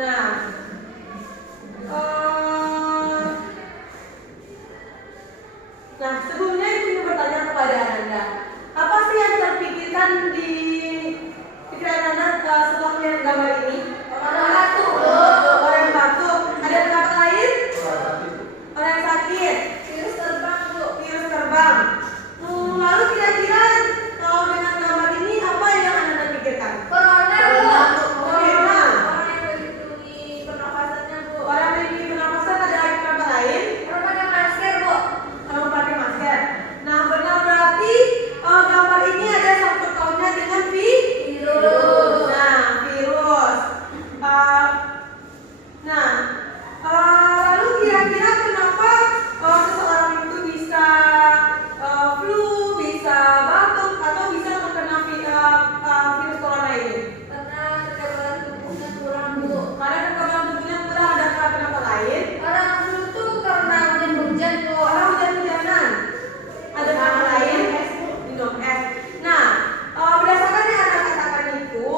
Nah, sebelumnya Ibu ingin bertanya kepada Anda, apa sih yang terpikirkan di pikiran Anda setelah melihat gambar ini? Orang batuk. Orang yang batuk. Ada pendapat lain? Orang yang sakit. Virus terbang, Bu. Virus terbang. Lalu kira-kira kalau dengan gambar ini apa yang Anda pikirkan? Corona, Bu. Corona. Orang yang melindungi pernafasannya, Bu. Orang yang memiliki pernafasan, ada lagi pendapat lain? Orang pakai masker, Bu. Orang pakai masker. Nah, benar berarti gambar ini ada sangkut pautnya dengan Virus. Nah, virus. Lalu kira-kira kenapa seseorang itu bisa flu, bisa batuk, atau bisa terkena virus corona ini? Karena kekebalan tubuhnya kurang, Bu. Karena kekebalan tubuhnya kurang. Ada kenapa lain? Orang flu tuh karena hujan-hujan, Bu. Orang hujan-hujanan. Ada kenapa lain? Minum es. Nah, berdasarkan yang Anda katakan itu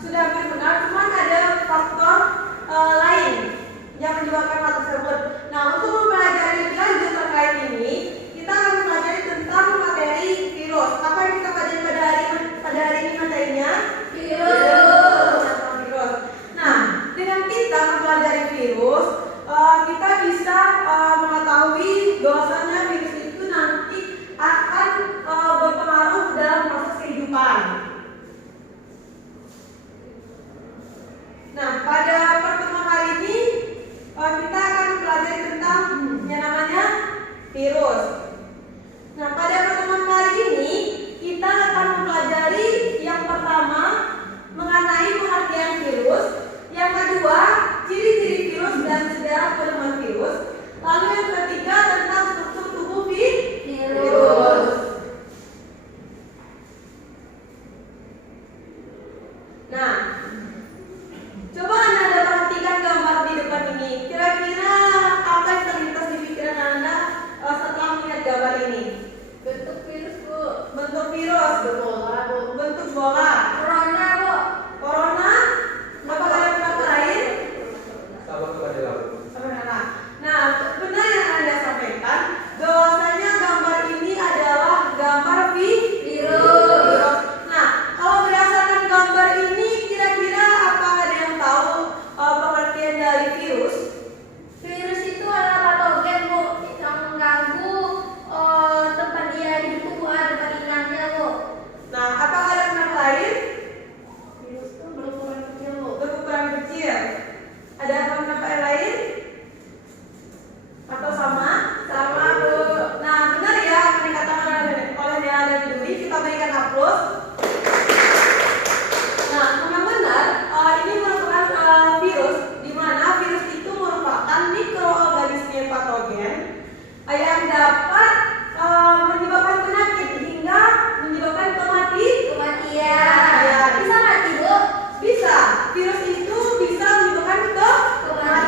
sudah hampir benar, cuman ada faktor lain yang menyebabkan hal tersebut. Nah, untuk mempelajari lebih lanjut terkait ini, kita akan mempelajari tentang materi virus. Apa yang kita pelajari pada hari ini materinya? Virus. Tentang virus. Nah, dengan kita mempelajari virus, kita bisa mengetahui bahwasanya virus itu nanti akan berpengaruh dalam proses kehidupan. Nah, pada pertemuan hari ini kita akan mempelajari tentang yang namanya virus. Nah, pada pertemuan kali ini kita akan mempelajari yang pertama mengenai pengertian virus, yang kedua ciri-ciri virus dan sejarah penemuan virus, lalu yang ketiga tentang struktur tubuh virus. Nah, coba Anda perhatikan gambar di depan ini. Kira-kira apa yang terlintas di pikiran Anda setelah melihat gambar ini? Bentuk virus, Bu. Bentuk virus, bentuk bola. Corona, Bu. Corona. Apakah ada pendapat lain? Saudara. Nah, benar yang Anda sampaikan bahwasanya gambar ini adalah gambar virus. Nah, kalau berdasarkan gambar ini, kira-kira apa ada yang tahu pengertian dari virus? Virus itu adalah patogen, Bu, yang mengganggu tempat dia hidup tumbuhan, tempat inangnya, Bu. Nah, apakah ada pendapat lain? Virus itu berukuran kecil, Bu. Berukuran kecil. Ada pendapat lain? Atau sama? Sama, Bu. Nah, benar ya apa yang dikatakan oleh Nela dan Dwi. Kita berikan aplaus. Nah, memang benar ini merupakan virus, di mana virus itu merupakan mikroorganisme patogen yang dapat menyebabkan penyakit hingga menyebabkan kematian. Bisa mati, Bu. Bisa. Virus itu bisa menyebabkan kematian.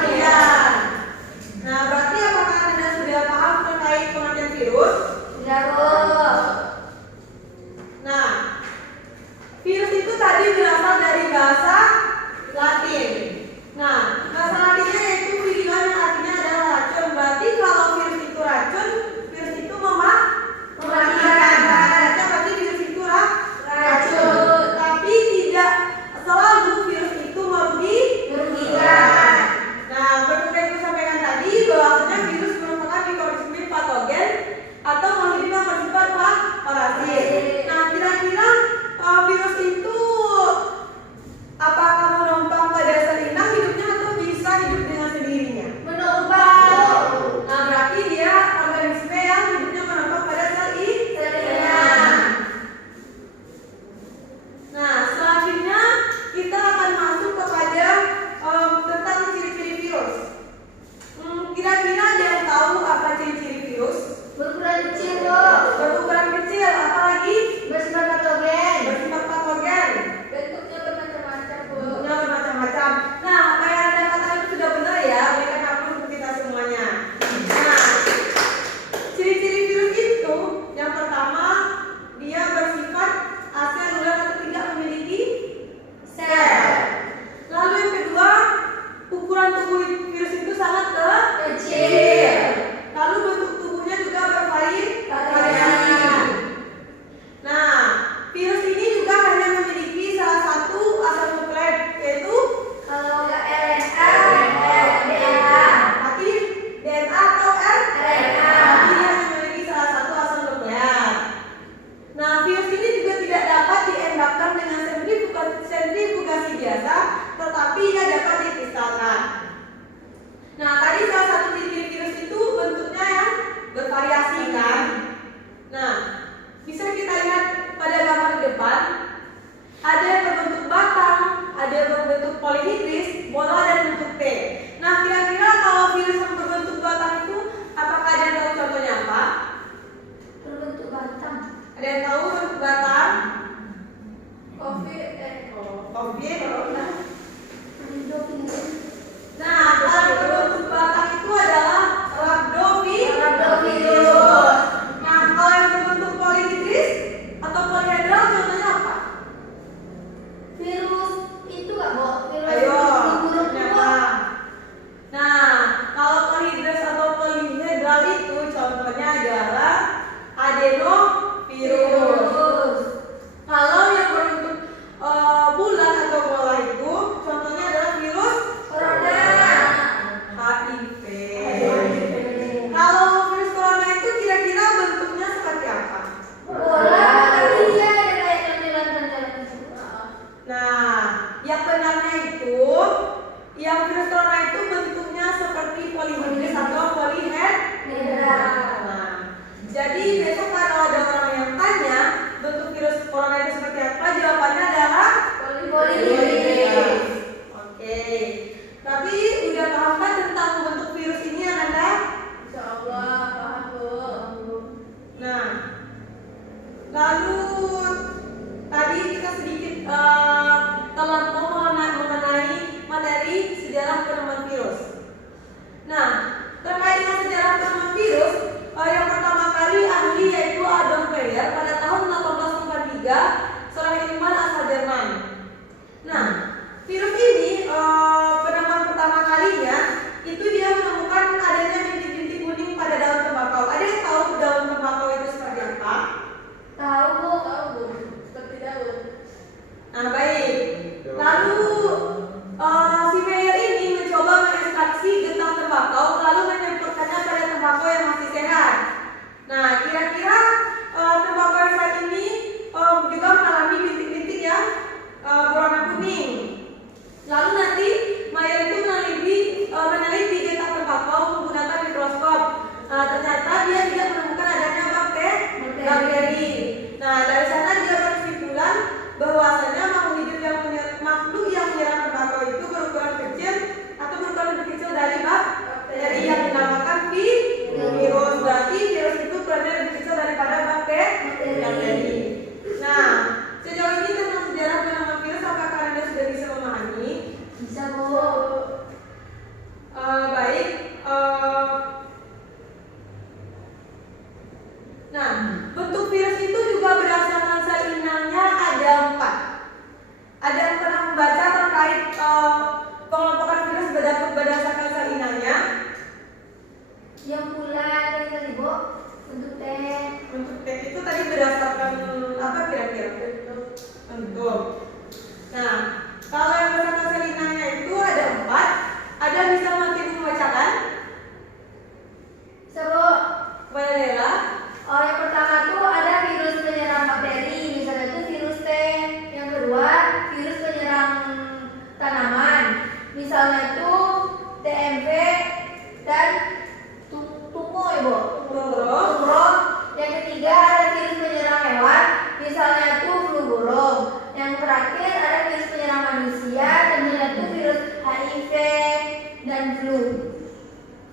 dan flu.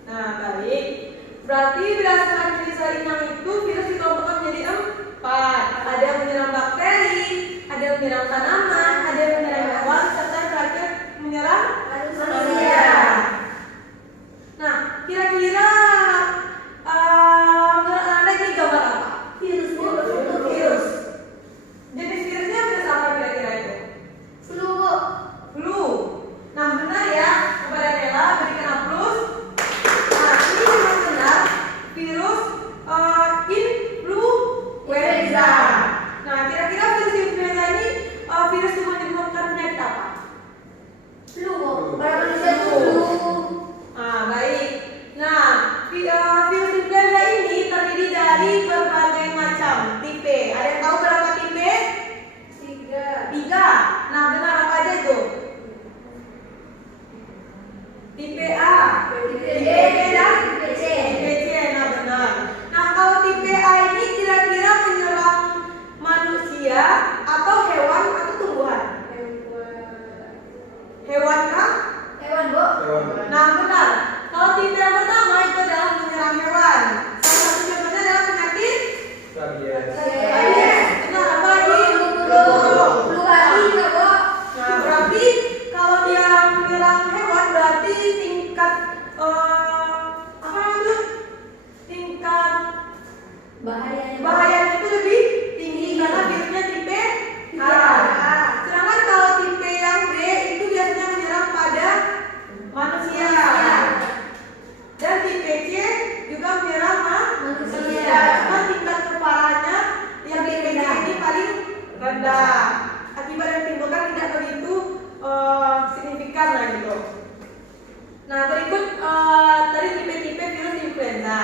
Nah, baik. Berarti berdasarkan jenis saringan itu virus dikelompokkan menjadi 4. Ada yang menyerang bakteri, ada yang menyerang tanaman, ada yang menyerang hewan, serta yang terakhir menyerang manusia. Nah, kira-kira menurut Anda ini gambar apa? Virus. Jenis virusnya virus apa kira-kira itu? Flu. Nah, benar ya. Kepada Nela berikan aplaus. Nah, ini memang benar virus influenza. Nah, kira-kira virus influenza ini virus yang menyebabkan penyakit apa? Flu. Pada manusia itu flu. Ah, baik. Nah, virus influenza ini terdiri dari berbagai macam tipe. Ada yang tahu berapa tipe? 3. Nah, benar apa aja itu? Tipe A, tipe B dan tipe C. Nah, benar. Nah, kalau tipe A ini kira-kira menyerang manusia atau hewan atau tumbuhan? Hewan kah? Hewan, Bu. Nah, benar. Kalau tipe yang pertama itu adalah menyerang hewan. Salah satu contohnya adalah penyakit Rabies. Benar, apa lagi? Flu lagi juga, Bu. Nah, berarti kalau dia menyerang hewan berarti tingkat apa itu? Tingkat bahayanya itu lebih tinggi karena virusnya tipe A. Sedangkan kalau tipe yang B itu biasanya menyerang pada manusia. Dan tipe C juga menyerang manusia. Cuma tingkat keparahannya yang tipe C ini paling rendah. Akibat yang timbulkan tidak begitu signifikan lah gitu. Nah, berikut tadi tipe-tipe virus influenza.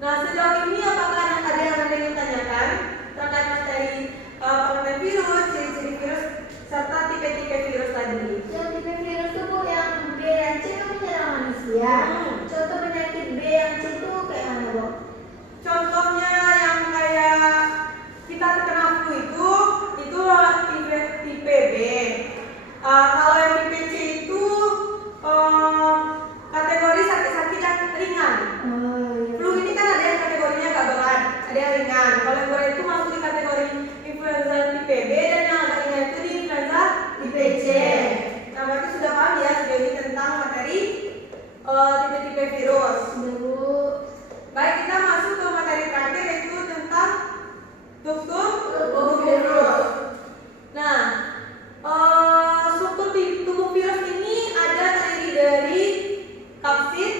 Nah, sejauh ini apakah ada yang Anda ingin tanyakan terkait materi pengenai virus, ciri-ciri virus, serta tipe-tipe virus tadi? Yang tipe virus itu, Bu, yang B dan C itu menyerang manusia. Contoh penyakit B yang C itu kayak mana, Bu? Contohnya yang kayak kita terkena flu itu tipe B. Kalau yang tipe C itu kategori sakit-sakit yang ringan. Flu ini kan ada yang kategorinya agak berat, ada yang ringan. Kalau yang berat itu masuk di kategori influenza tipe B dan yang agak ringan itu di influenza tipe C. Nah, berarti sudah paham ya sejauh ini tentang materi tipe-tipe virus. Baik, kita masuk ke materi terakhir yaitu tentang struktur tubuh virus. Nah, struktur tubuh virus ini ada terdiri dari kapsid,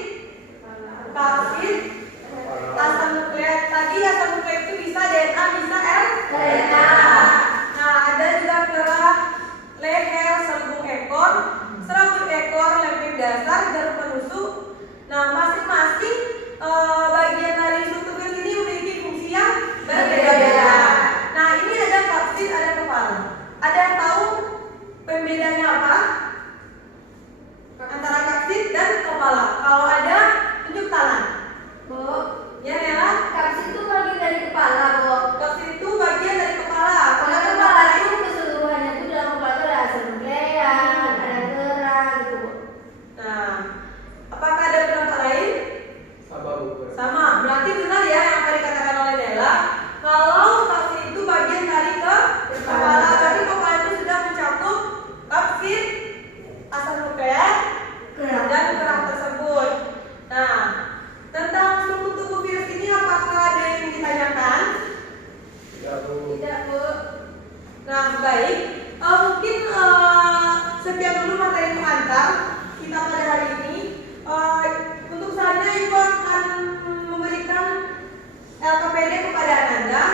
asam nukleat. Tadi asam nukleat itu bisa DNA, bisa RNA. Nah, ada juga gerak leher, selubung ekor, serabut ekor, lempeng dasar, jarum penusuk. Nah, masing-masing bagian dari struktur virus ini memiliki fungsi yang berbeda-beda. Nah, ini ada kapsid, ada kepala. Ada yang tahu pembedanya apa? Antara kapsid dan kepala. Kalau ada, tunjuk tangan. Bu, Ya, Nela? kapsid itu bagian dari kepala, Bu. Kapsid itu bagian dari kepala. Kalau kepala itu keseluruhannya itu dalam kepala itu ada asam nukleat, ada gerak gitu, Bu. Nah, apakah ada pendapat lain? Sama, berarti benar ya yang tadi dikatakan oleh Nela. Kalau kapsid itu bagian dari kepala, berarti kepala itu sudah mencakup kapsid, asam nukleat, dan gerak tersebut. Nah, tentang struktur tubuh virus ini apakah ada yang ingin ditanyakan? Tidak, Bu. Nah, baik. Mungkin sekian dulu materi pengantar kita pada hari ini. Untuk selanjutnya Ibu akan memberikan LKPD kepada Ananda.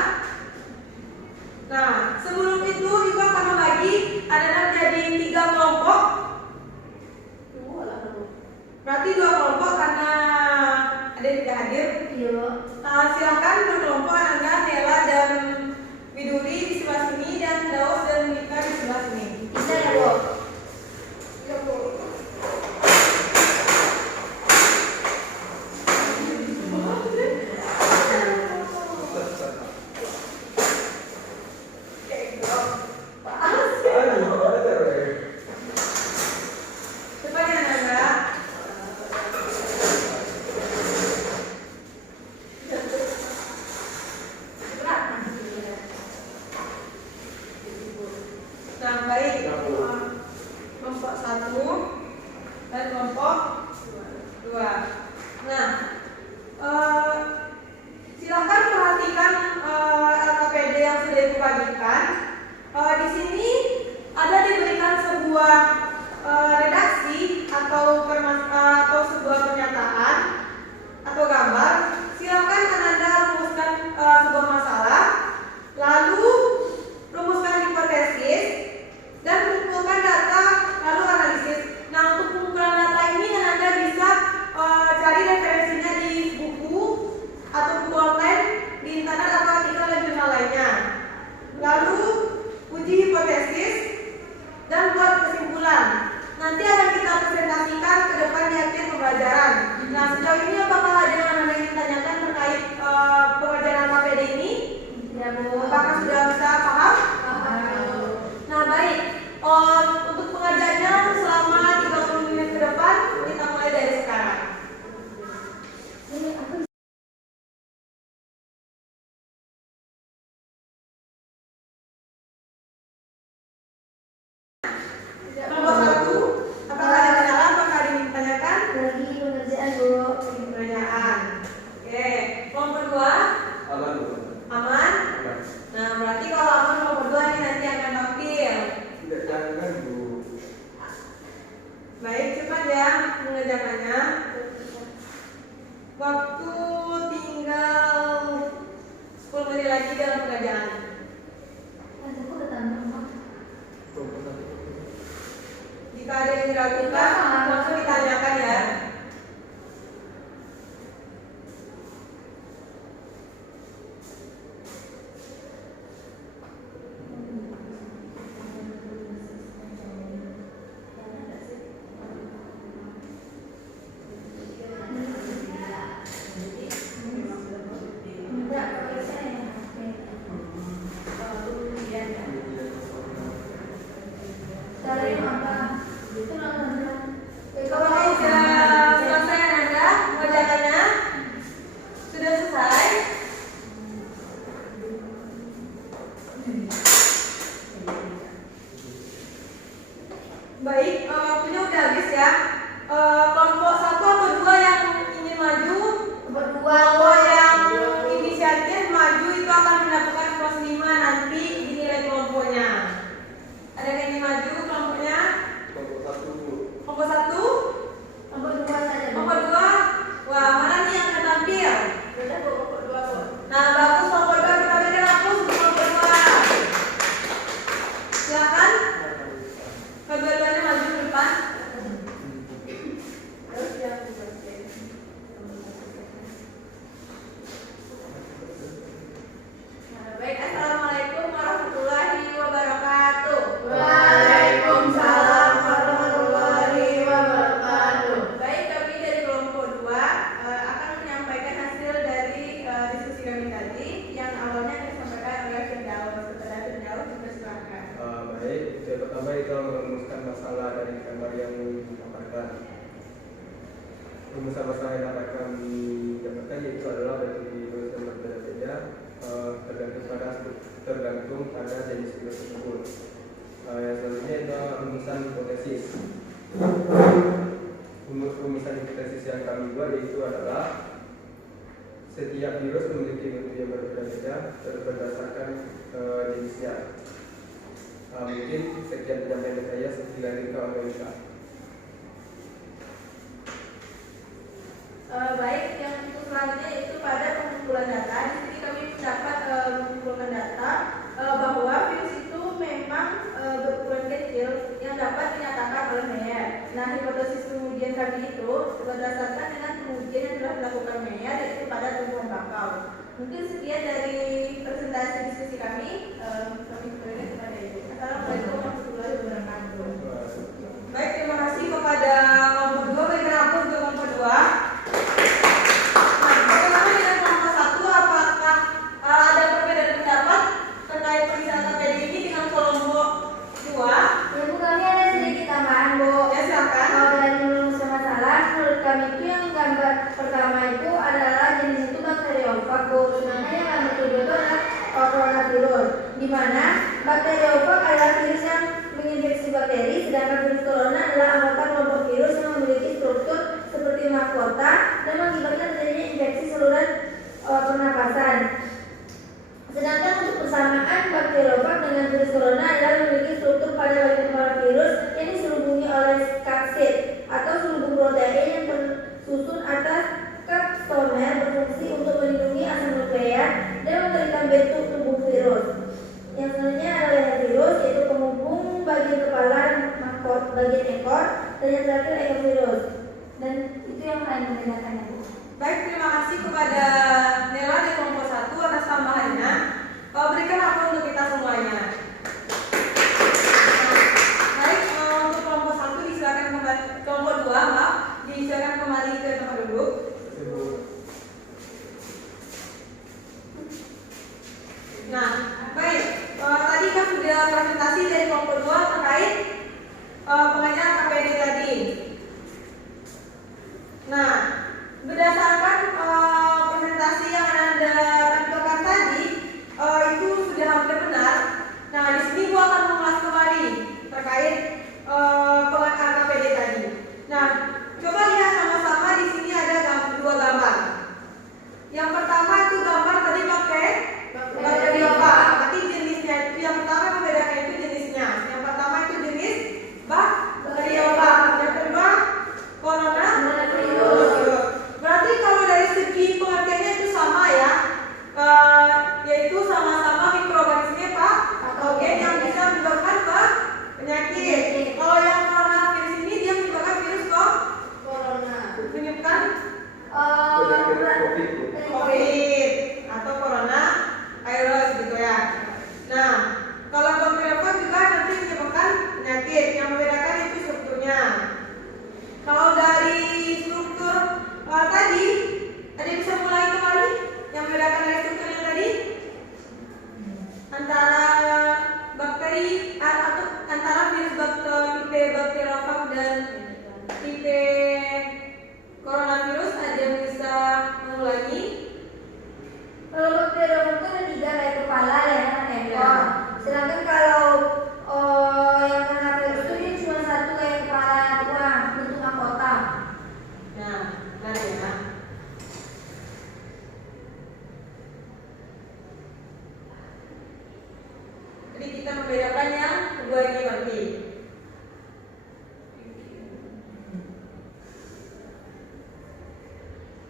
Nah, sebelum itu Ibu akan membagi Ananda menjadi 3 kelompok. Berarti 2 kelompok karena ada yang tidak hadir. Iya. Silakan berkelompok Ananda, Nela dan Widuri di sebelah sini dan Daus dan Mika di sebelah sini. Bisa ya, Bu? Cepat ya Ananda. Baik, cepat ya mengerjakannya. Waktu tinggal 10 menit lagi dalam pengerjaan. Jika ada yang diragukan, langsung ditanyakan ya. Apakah sudah selesai Anda mengerjakannya? Sudah selesai? Baik, waktunya udah habis ya. Kelompok 1 atau 2 yang ingin maju, kelompok yang inisiatif maju itu akan mendapatkan plus 5 nanti dinilai kelompoknya. Ada yang ingin maju kelompoknya? Kelompok 1? Kelompok 2? Wah, mana nih yang akan tampil? Nah, bagus kelompok 2, kita berikan hapus untuk kelompok 2. Silakan. Kedua-duanya maju ke depan. Baik, assalamualaikum warahmatullahi wabarakatuh. Waalaikumsalam warahmatullahi wabarakatuh. Baik, kami dari kelompok 2 akan menyampaikan hasil dari diskusi kami tadi yang awalnya disampaikan oleh Firdaus. Kepada Firdaus, dipersilakan. Baik, yang pertama kita merumuskan masalah dari gambar yang dipaparkan. Rumusan masalah yang dapat kami dapatkan yaitu adalah dari virus yang berbeda-beda tergantung pada jenis virus tersebut. Yang selanjutnya adalah rumusan hipotesis. Rumusan hipotesis yang kami buat yaitu adalah setiap virus memiliki bentuk yang berbeda-beda berdasarkan jenisnya. Mungkin sekian penyampaian saya, silakan ke Amerika. Baik, yang untuk selanjutnya yaitu pada pengumpulan data. Di sini kami dapat mengumpulkan data bahwa virus itu memang berukuran kecil yang dapat dinyatakan oleh Meyer. Nah, hipotesis pengujian kami itu berdasarkan dengan pengujian yang telah dilakukan Meyer yaitu pada tumbuhan bakau. Mungkin sekian dari presentasi diskusi kami. Kami berikan kepada Ibu. Assalamualaikum warahmatullahi wabarakatuh. Baik, terima kasih kepada kelompok 2. Berikan hapus untuk kelompok 2. Bagaimana dengan kelompok 1? Apakah ada perbedaan pendapat terkait perizinan KPD ini dengan kelompok 2? Ya Bu, kami ada sedikit tambahan Bu. Ya, silakan. Kalau dari merumuskan masalah, menurut kami itu yang gambar pertama itu adalah jenis itu bakteriofag Bu. Sedangkan yang gambar kedua itu adalah coronavirus, di mana bakteriofag adalah virus yang menginfeksi bakteri, sedangkan virus corona adalah anggota kelompok virus yang memiliki struktur seperti mahkota dan mengakibatkan terjadinya infeksi saluran pernapasan. Sedangkan untuk persamaan bakteriofag dengan virus corona adalah memiliki struktur pada bagian kepala virus yang diselubungi oleh kapsid atau selubung protein yang tersusun atas kapstomer berfungsi untuk melindungi asam nukleat dan memberikan bentuk tubuh virus. Yang selanjutnya adalah leher virus, yaitu penghubung bagian kepala mahkota bagian ekor, dan yang terakhir ekor virus. Dan itu yang paling membedakannya Bu. Baik, terima kasih kepada Nela dari kelompok 1 atas tambahannya. Berikan hapus untuk kita semuanya. Baik, untuk kelompok 1 disilakan kembali, kelompok 2 maaf, disilakan kembali ke tempat duduk. Nah, baik, tadi kan sudah presentasi dari kelompok 2 terkait pengajaran KPD tadi. Nah, berdasarkan presentasi yang Anda tampilkan tadi, itu sudah hampir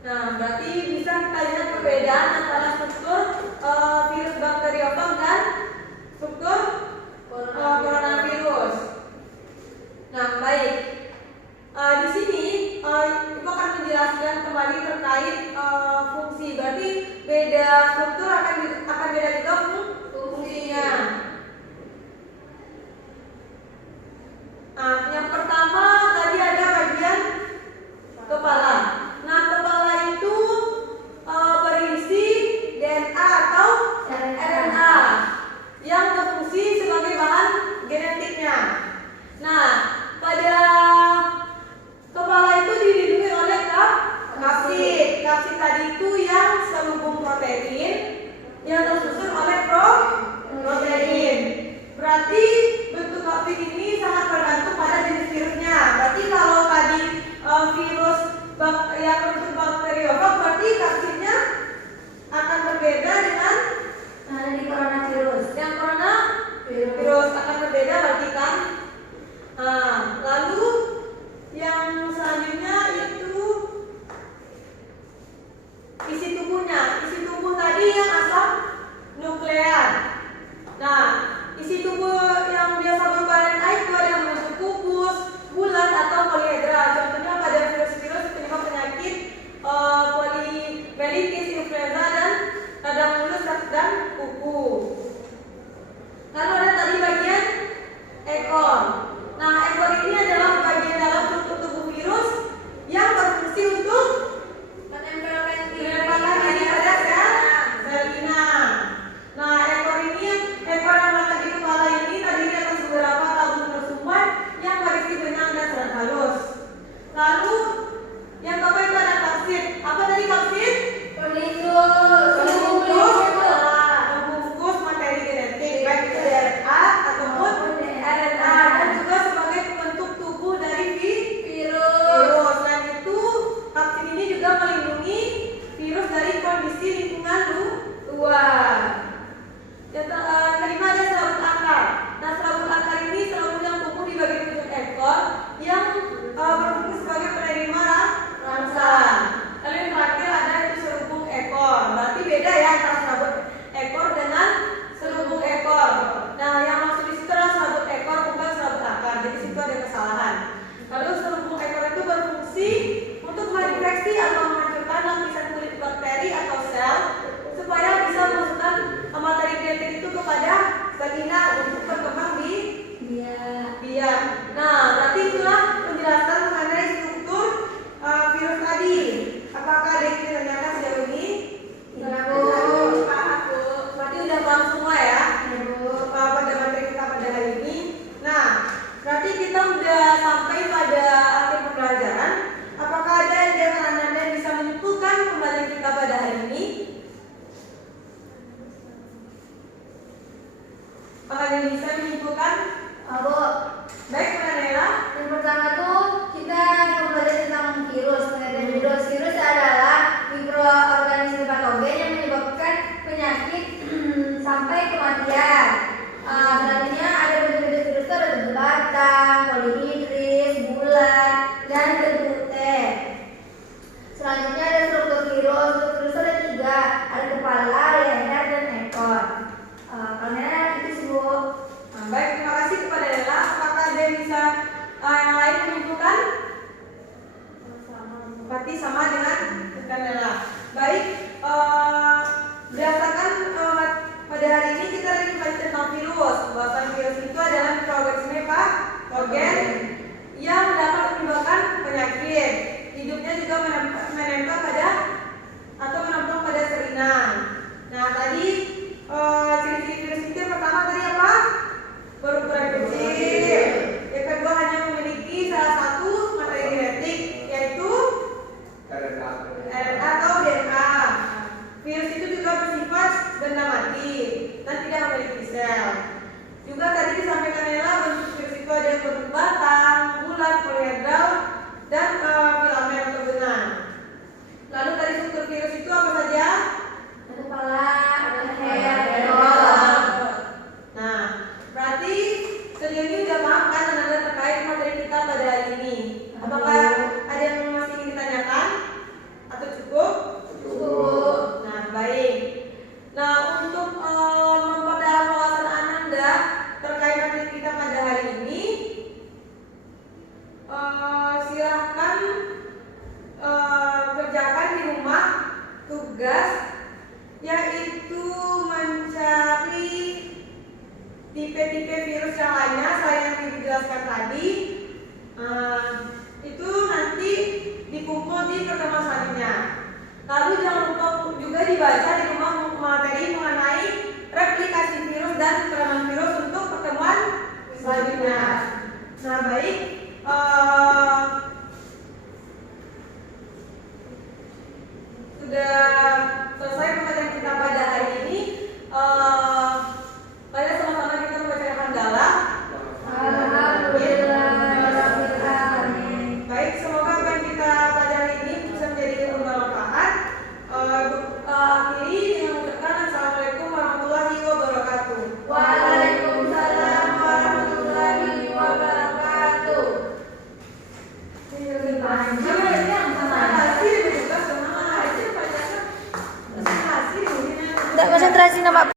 Nah, berarti bisa kita lihat perbedaan antara struktur virus bakteriofag dan struktur coronavirus. Nah, baik. Di sini Ibu akan menjelaskan kembali terkait fungsi. Berarti beda struktur akan beda juga fungsinya. Nah, yang pertama tadi ada bagian kepala. Nah, kepala itu berisi DNA atau RNA yang berfungsi sebagai bahan genetiknya. Nah, pada kepala itu dilindungi oleh kapsid. Kapsid tadi itu yang selubung protein yang tersusun oleh protein. Berarti bentuk kapsid ini sangat bergantung pada jenis virusnya. Berarti kalau tadi virus yang berbentuk bakteriofag, berarti kapsidnya akan berbeda dengan di coronavirus. yang coronavirus akan berbeda berarti kan. Nah, lalu yang selanjutnya itu isi tubuhnya. Isi tubuh tadi yang asam nukleat. Nah, isi tubuh yang biasa berupa RNA itu ada yang berbentuk kubus, bulat atau polihedra. Contohnya pada virus-virus penyebab penyakit poliomielitis, influenza dan radang mulut dan kuku. Lalu ada tadi bagian ekor. Nah, ekor ini adalah bagian dalam struktur tubuh virus yang berfungsi untuk menempelkan diri pada sel inang. Nah, ekor yang melekat di kepala ini terdiri atas beberapa tabung tersumbat yang berisi benang dan serat halus. Lalu yang keempat itu ada kapsid. Apa tadi kapsid? Membungkus materi genetik, baik itu DNA ataupun RNA, dan juga sebagai pembentuk tubuh dari virus. Selain itu, kapsid ini juga melindungi virus dari kondisi lingkungan luar. Yang kelima ada serabut akar. Nah, serabut akar ini serabut yang tumbuh di bagian ujung ekor yang berfungsi sebagai penerima rangsang. Lalu yang terakhir ada itu selubung ekor. Berarti beda ya antara serabut ekor dengan selubung ekor. Nah, yang maksud di situ adalah serabut ekor bukan serabut akar. Jadi situ ada kesalahan. Lalu selubung ekor itu berfungsi untuk menginfeksi atau menghancurkan lapisan kulit bakteri atau sel supaya bisa memasukkan materi genetik itu kepada sel inang untuk berkembang di dia. Nah, berarti itulah penjelasan mengenai struktur virus tadi. Apakah ada yang ditanyakan sejauh ini? Berarti udah paham semua ya? Pada materi kita pada hari ini. Nah, berarti kita udah sampai pada akhir pembelajaran. Apakah ada yang di antara Anda yang bisa menyimpulkan pembelajaran kita pada hari ini? Apakah ada yang bisa menyimpulkan? Baik, Mbak Nela. Yang pertama tuh kita belajar tentang virus. Virus adalah mikroorganisme patogen yang menyebabkan penyakit sampai kematian. Selanjutnya ada bentuk-bentuk virus itu ada bentuk batang, polihidris, bulat, dan bentuk T. Selanjutnya ada struktur virus. Struktur virus ada 3, ada kepala, leher, dan ekor. Karena itu semua. Baik, terima kasih kepada Nela. Apakah ada yang bisa yang lain menyimpulkan? Berarti sama dengan Nela. Baik, berdasarkan pada hari ini kita belajar tentang virus. Bahkan virus itu adalah mikroorganisme patogen yang dapat menyebabkan penyakit. Hidupnya juga menempel pada atau menampung pada sel inang. Nah, tadi ciri-ciri virus itu yang pertama tadi apa? Berukuran kecil. Yang kedua hanya memiliki salah satu materi genetik, yaitu RNA atau DNA. Virus itu juga bersifat benda mati dan tidak memiliki sel. Juga tadi disampaikan Nela, bentuk virus itu ada yang bentuk batang, bulat, polihedral, dan filamen atau benang. Lalu tadi struktur virus itu apa saja? Ada kepala, ada leher, ada ekor. Nah, berarti sejauh ini sudah paham kan tenaga terkait materi kita pada hari ini? Apakah ada yang masih ingin ditanyakan atau cukup? tugas, yaitu mencari tipe-tipe virus yang lainnya selain yang dijelaskan tadi. Itu nanti dikumpul di pertemuan selanjutnya. Lalu jangan lupa juga dibaca di rumah materi mengenai replikasi virus dan penanaman virus untuk pertemuan selanjutnya. Nah, baik. Sudah selesai pembacaan kita pada hari ini. Pada sama-sama kita membaca Hamdalah. Baik, semoga apa yang kita pelajari ini bisa menjadi ilmu bermanfaat. Akhiri dengan mengucapkan Assalamualaikum warahmatullahi wabarakatuh. Waalaikumsalam warahmatullahi wabarakatuh. Terima kasih. Tidak konsentrasi nama